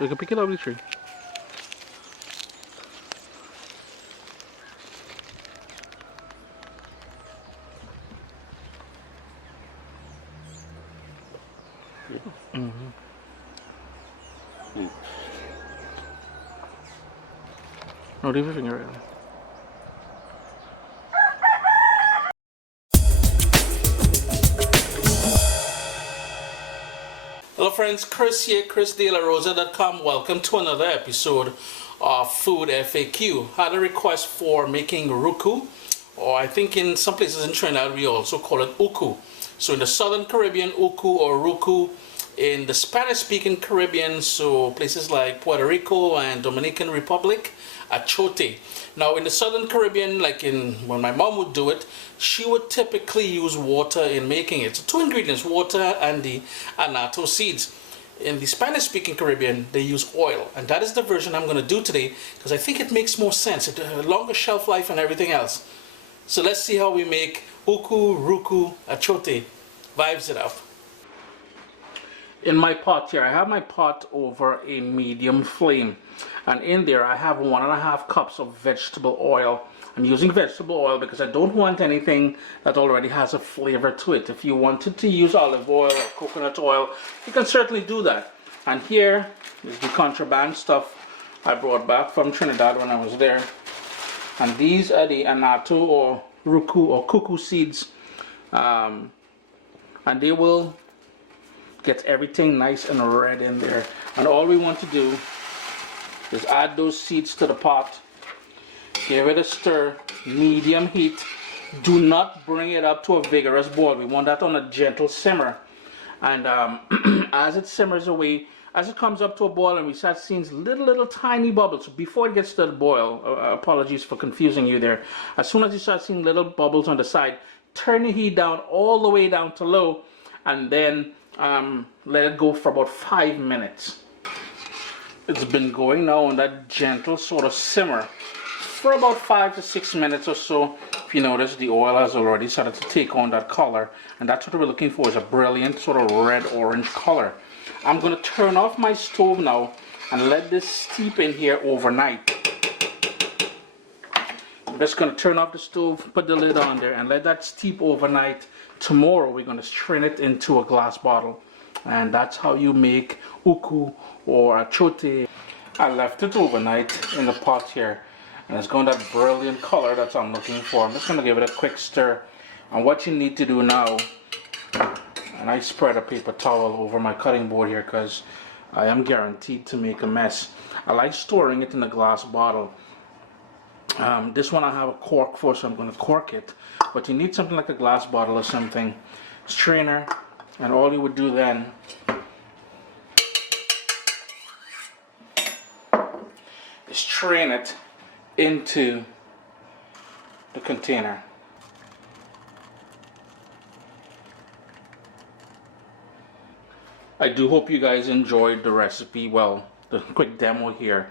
We can pick it up the tree. No, leave your finger right there. Hello friends, Chris here, ChrisDeLaRosa.com. Welcome to another episode of foodFAQ. Had a request for making roucou, or I think in some places in Trinidad we also call it occo. So in the Southern Caribbean, occo or roucou. In the Spanish-speaking Caribbean, so places like Puerto Rico and Dominican Republic, achiote. Now in the Southern Caribbean, like when my mom would do it, she would typically use water in making it. So two ingredients, water and the annatto seeds. In the Spanish-speaking Caribbean, they use oil, and that is the version I'm going to do today because I think it makes more sense. It has a longer shelf life and everything else. So let's see how we make occo, roucou, achiote. Vibes it up. In my pot here, I have my pot over a medium flame, and in there I have 1.5 cups of vegetable oil. I'm using vegetable oil because I don't want anything that already has a flavor to it. If you wanted to use olive oil or coconut oil, you can certainly do that. And here is the contraband stuff I brought back from Trinidad when I was there. And these are the annatto or roucou or cuckoo seeds, and they will get everything nice and red in there. And all we want to do is add those seeds to the pot, give it a stir, medium heat. Do not bring it up to a vigorous boil. We want that on a gentle simmer. And as it simmers away, as it comes up to a boil and we start seeing little tiny bubbles, before it gets to the boil, apologies for confusing you there, as soon as you start seeing little bubbles on the side, turn the heat down all the way down to low, and then let it go for about 5 minutes. It's been going now on that gentle sort of simmer for about 5 to 6 minutes or so. If you notice, the oil has already started to take on that color, and that's what we're looking for, is a brilliant sort of red-orange color. I'm going to turn off my stove now and let this steep in here overnight. I'm just going to turn off the stove, put the lid on there, and let that steep overnight. Tomorrow we're going to strain it into a glass bottle, and that's how you make occo or achiote. I left it overnight in the pot here, and it's got that brilliant color that I'm looking for. I'm just going to give it a quick stir. And what you need to do now, and I spread a paper towel over my cutting board here because I am guaranteed to make a mess. I like storing it in a glass bottle. This one I have a cork for, so I'm going to cork it. But you need something like a glass bottle or something, strainer, and all you would do then is strain it into the container. I do hope you guys enjoyed the recipe, well, the quick demo here.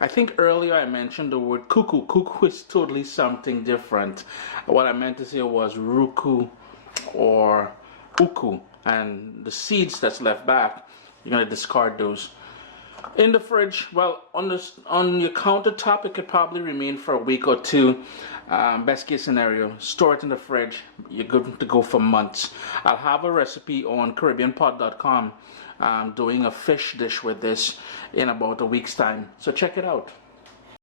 I think earlier I mentioned the word cuckoo. Cuckoo is totally something different. What I meant to say was roucou or occo, and the seeds that's left back, you're going to discard those. In the fridge, well, on your countertop, it could probably remain for a week or two. Best case scenario, store it in the fridge. You're good to go for months. I'll have a recipe on CaribbeanPot.com doing a fish dish with this in about a week's time. So check it out.